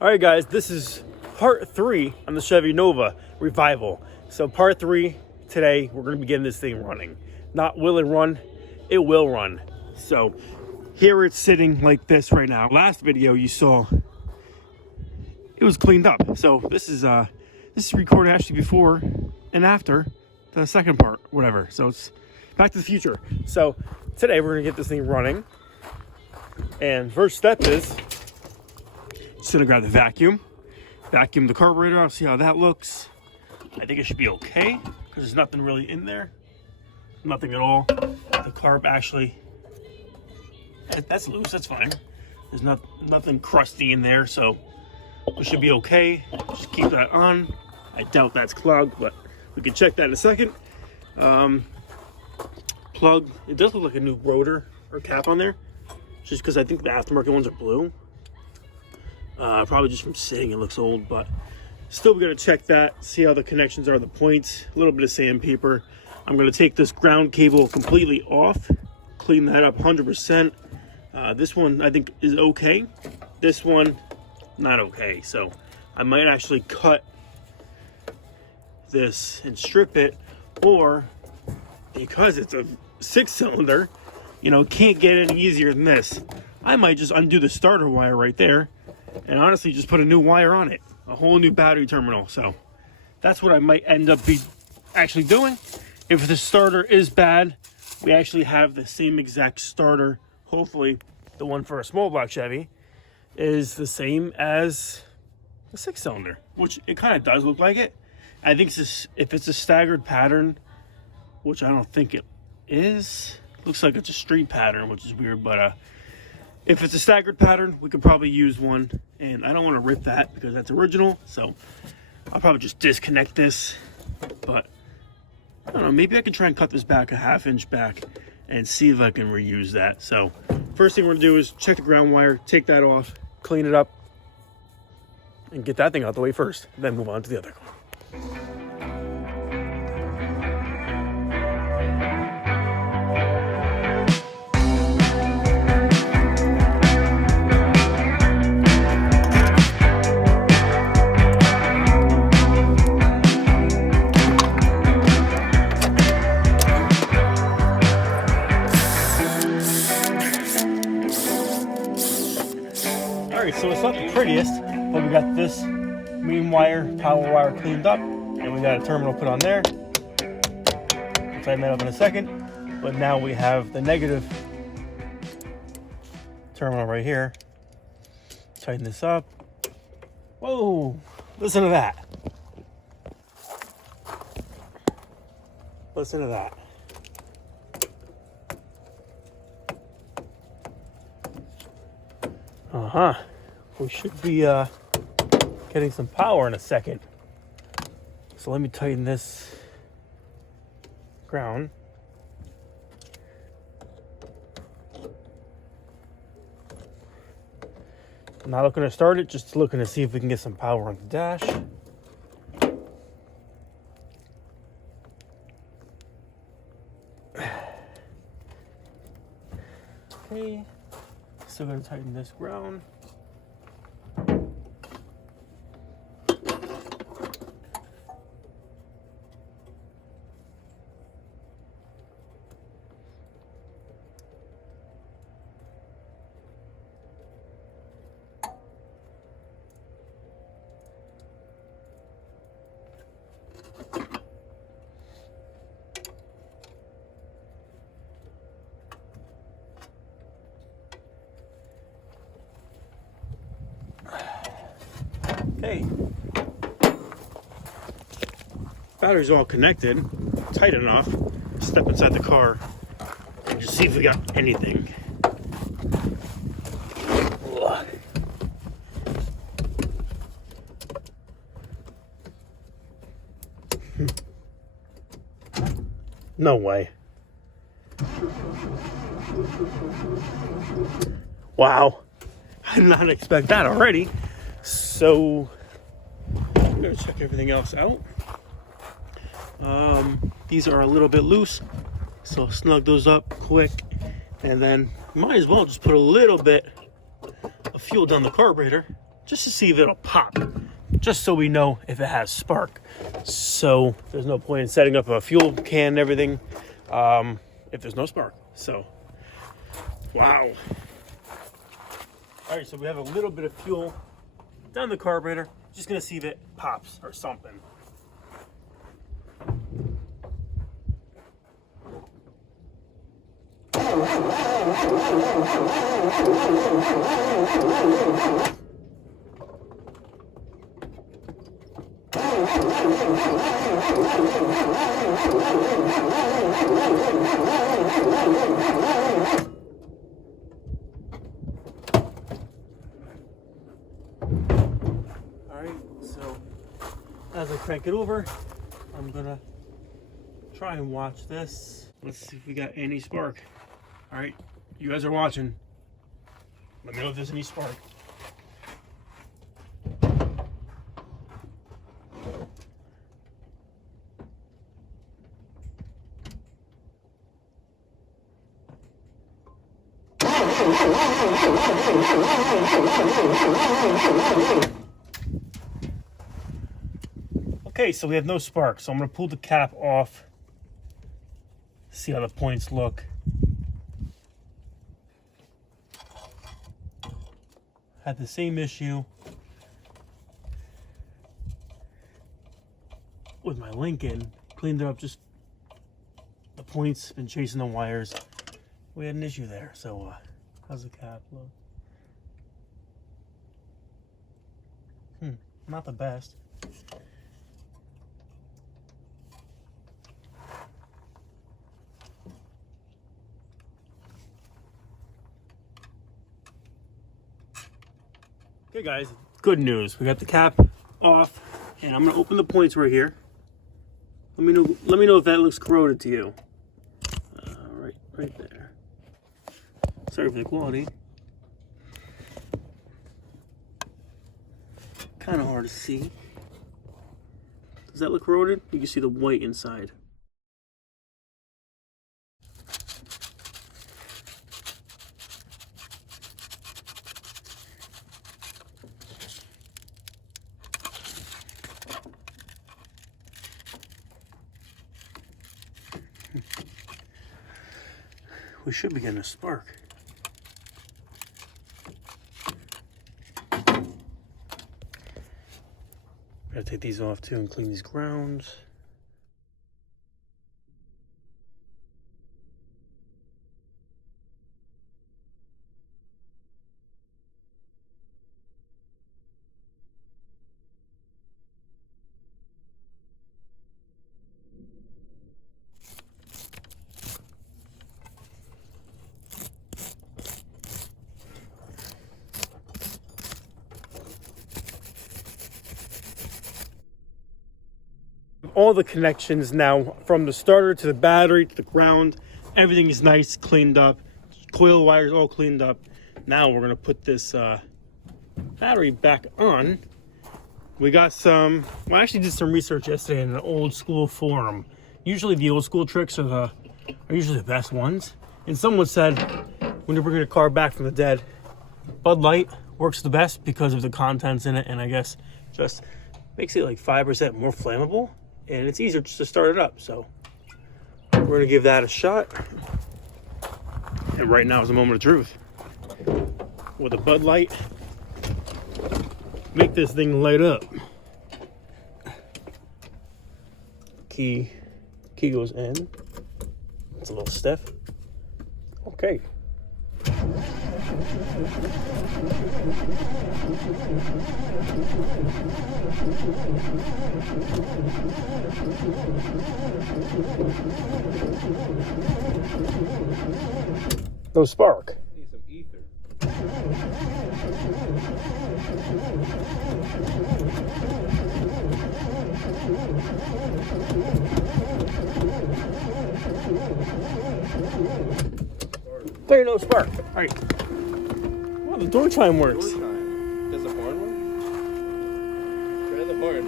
All right, guys, this is part 3 on the Chevy Nova revival. So part 3 today, we're going to be getting this thing running. Not will it run, it will run. So here it's sitting like this right now. Last video you saw, it was cleaned up. So this is recorded actually before and after the second part, whatever. So it's back to the future. So today we're going to get this thing running. And first step is just gonna grab the vacuum the carburetor out, see how that looks. I think it should be okay because there's nothing really in there, nothing at all. The carb actually, that's loose, that's fine. There's nothing crusty in there, so we should be okay. Just keep that on. I doubt that's clogged, but we can check that in a second. Plug, it does look like a new rotor or cap on there, just because I think the aftermarket ones are blue. Probably just from sitting, it looks old, but still we're going to check that, see how the connections are, the points, a little bit of sandpaper. I'm going to take this ground cable completely off, clean that up 100%. This one I think is okay. This one, not okay. So I might actually cut this and strip it, or because it's a 6-cylinder, you know, can't get any easier than this. I might just undo the starter wire right there and honestly just put a new wire on it, a whole new battery terminal. So that's what I might end up actually doing. If the starter is bad, we actually have the same exact starter. Hopefully the one for a small block Chevy is the same as a 6-cylinder, which it kind of does look like it. I think if it's a staggered pattern, which I don't think it is, looks like it's a street pattern, which is weird, but if it's a staggered pattern, we could probably use one. And I don't want to rip that because that's original, so I'll probably just disconnect this. But I don't know, maybe I can try and cut this back a 1/2 inch back and see if I can reuse that. So first thing we're gonna do is check the ground wire, take that off, clean it up, and get that thing out the way first, then move on to the other one. So it's not the prettiest, but we got this main wire, power wire cleaned up, and we got a terminal put on there. I'll tighten that up in a second. But now we have the negative terminal right here. Tighten this up. Whoa, listen to that. Listen to that. Uh-huh. We should be getting some power in a second. So let me tighten this ground. I'm not looking to start it, just looking to see if we can get some power on the dash. Okay, still gonna tighten this ground. Okay, battery's all connected, tight enough. Step inside the car and just see if we got anything. No way. Wow, I did not expect that already. So I'm gonna check everything else out. These are a little bit loose, so snug those up quick, and then might as well just put a little bit of fuel down the carburetor just to see if it'll pop, just so we know if it has spark. So there's no point in setting up a fuel can and everything if there's no spark. So, wow. All right, so we have a little bit of fuel down the carburetor. Just gonna see if it pops or something. Alright, so as I crank it over, I'm gonna try and watch this. Let's see if we got any spark. Alright, you guys are watching. Let me know if there's any spark. Okay, so we have no spark, so I'm going to pull the cap off, see how the points look. Had the same issue with my Lincoln. Cleaned it up, just the points, been chasing the wires. We had an issue there, so how's the cap look? Not the best. Okay guys, good news. We got the cap off and I'm gonna open the points right here. Let me know if that looks corroded to you. Right there. Sorry for the quality. Kind of hard to see. Does that look corroded? You can see the white inside. We should be getting a spark. Gotta take these off too and clean these grounds. All the connections now, from the starter to the battery to the ground, everything is nice, cleaned up. Coil wires all cleaned up. Now we're gonna put this battery back on. We got some, well, I actually did some research yesterday in an old school forum. Usually the old school tricks are usually the best ones. And someone said, when you're bringing a car back from the dead, Bud Light works the best because of the contents in it, and I guess just makes it like 5% more flammable. And it's easier just to start it up. So we're gonna give that a shot. And right now is the moment of truth. With a Bud Light, make this thing light up. Key goes in. It's a little stiff. Okay. No spark. Need some ether. There you no spark. All right. Well, the door chime works. Door chime. Does the horn work? Try the horn.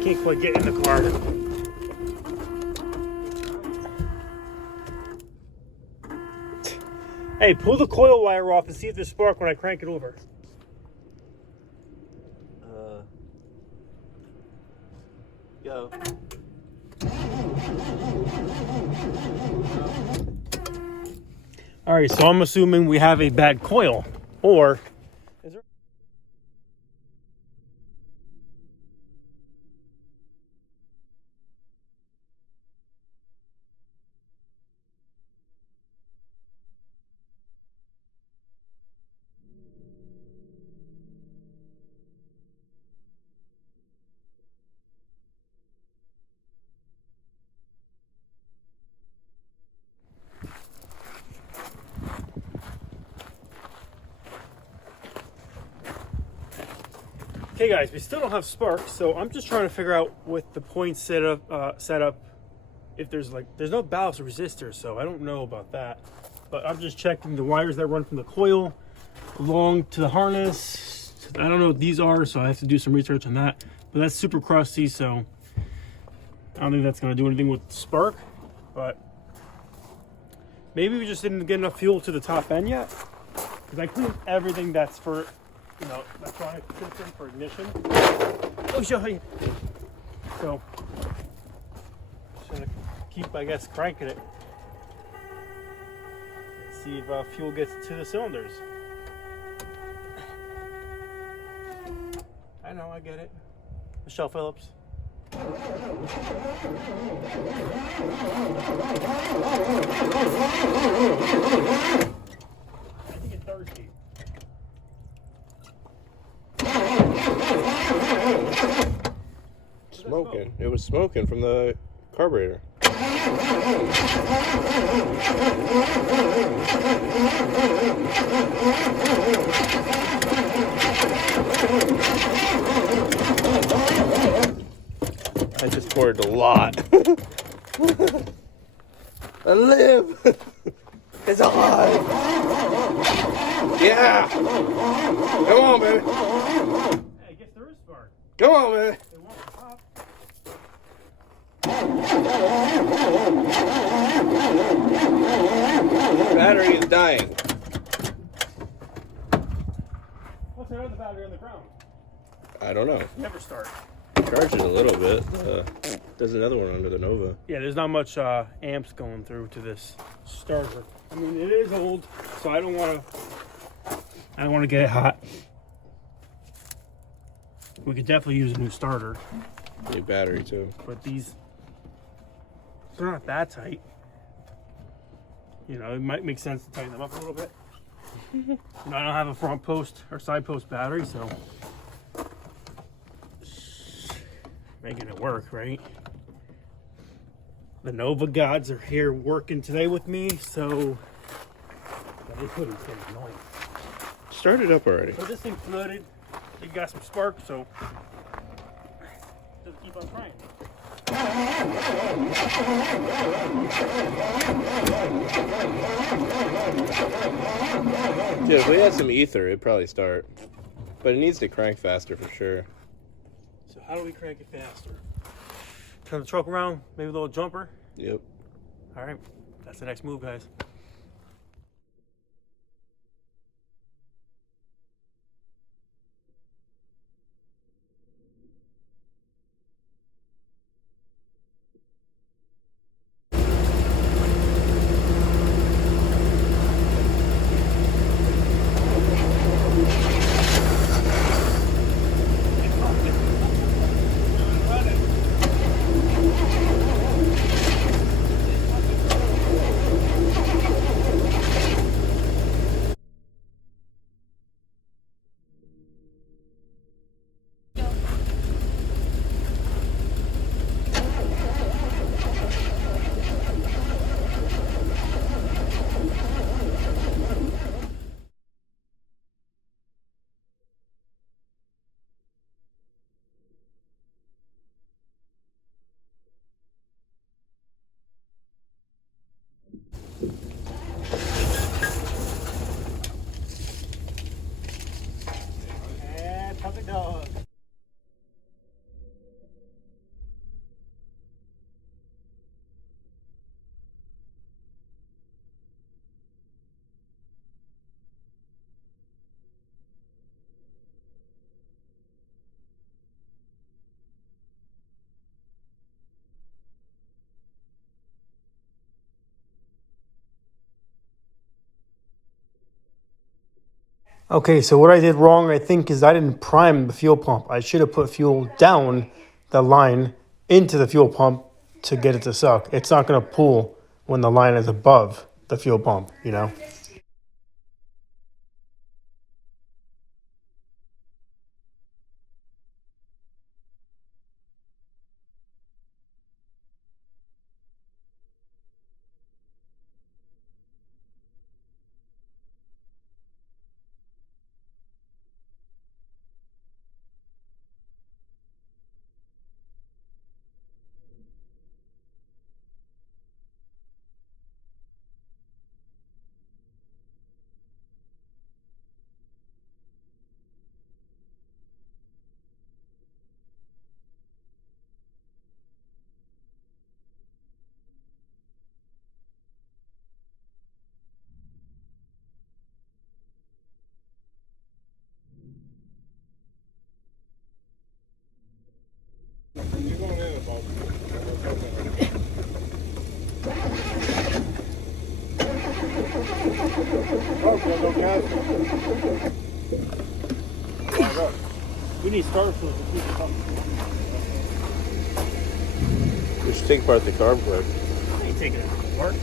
I can't quite get in the car. Hey, pull the coil wire off and see if there's spark when I crank it over. Go. All right, so I'm assuming we have a bad coil, or is there? Okay guys, we still don't have spark, so I'm just trying to figure out with the point setup if there's no ballast resistor, so I don't know about that. But I'm just checking the wires that run from the coil along to the harness. I don't know what these are, so I have to do some research on that. But that's super crusty, so I don't think that's going to do anything with spark. But maybe we just didn't get enough fuel to the top end yet, because I cleaned everything that's for, you know, electronic system for ignition. Oh, show you. So, just gonna keep, I guess, cranking it. See if fuel gets to the cylinders. I know, I get it. Michelle Phillips. I think it's thirsty. Smoking. It was smoking from the carburetor. I just poured a lot. I live. It's alive. Yeah. Come on, baby. Hey, I guess there is spark. Come on, baby. It won't pop. Battery is dying. What's that other battery on the ground? I don't know. Never start. Charge it a little bit. There's another one under the Nova. Yeah, there's not much amps going through to this starter. I mean, it is old, so I don't want to get it hot. We could definitely use a new starter, Need battery too. but they're not that tight. You know, it might make sense to tighten them up a little bit. You know, I don't have a front post or side post battery, so making it work, right? The Nova gods are here working today with me, so they couldn't stay annoying. Start it up already. So this thing flooded. It got some spark, so just keep on trying. Dude, if we had some ether, it'd probably start. But it needs to crank faster for sure. So how do we crank it faster? Turn the truck around, maybe a little jumper. Yep. All right, that's the next move, guys. Okay, so what I did wrong, I think, is I didn't prime the fuel pump. I should have put fuel down the line into the fuel pump to get it to suck. It's not going to pull when the line is above the fuel pump, you know? We need starter fluid. We should take apart the carb quick. I ain't taking it apart.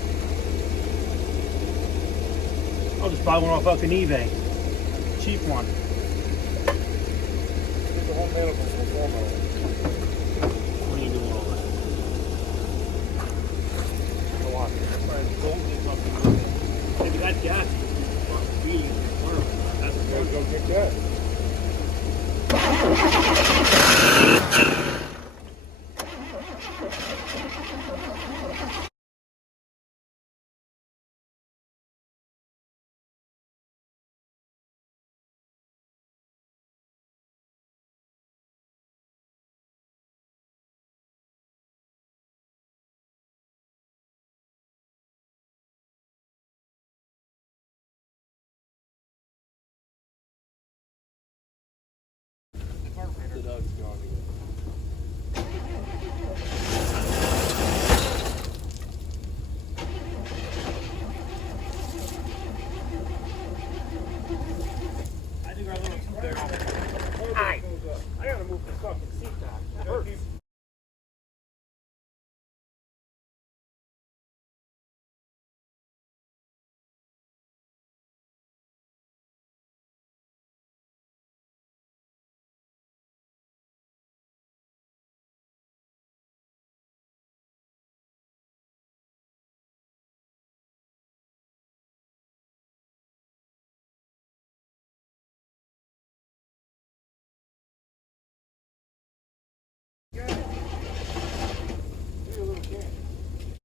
I'll just buy one off fucking eBay. Cheap one. What are you doing all that? Go on. Maybe that gas is really that's Go get that. The dog's gone again. I think our little two there. I gotta move the fucking seat back. That hurts.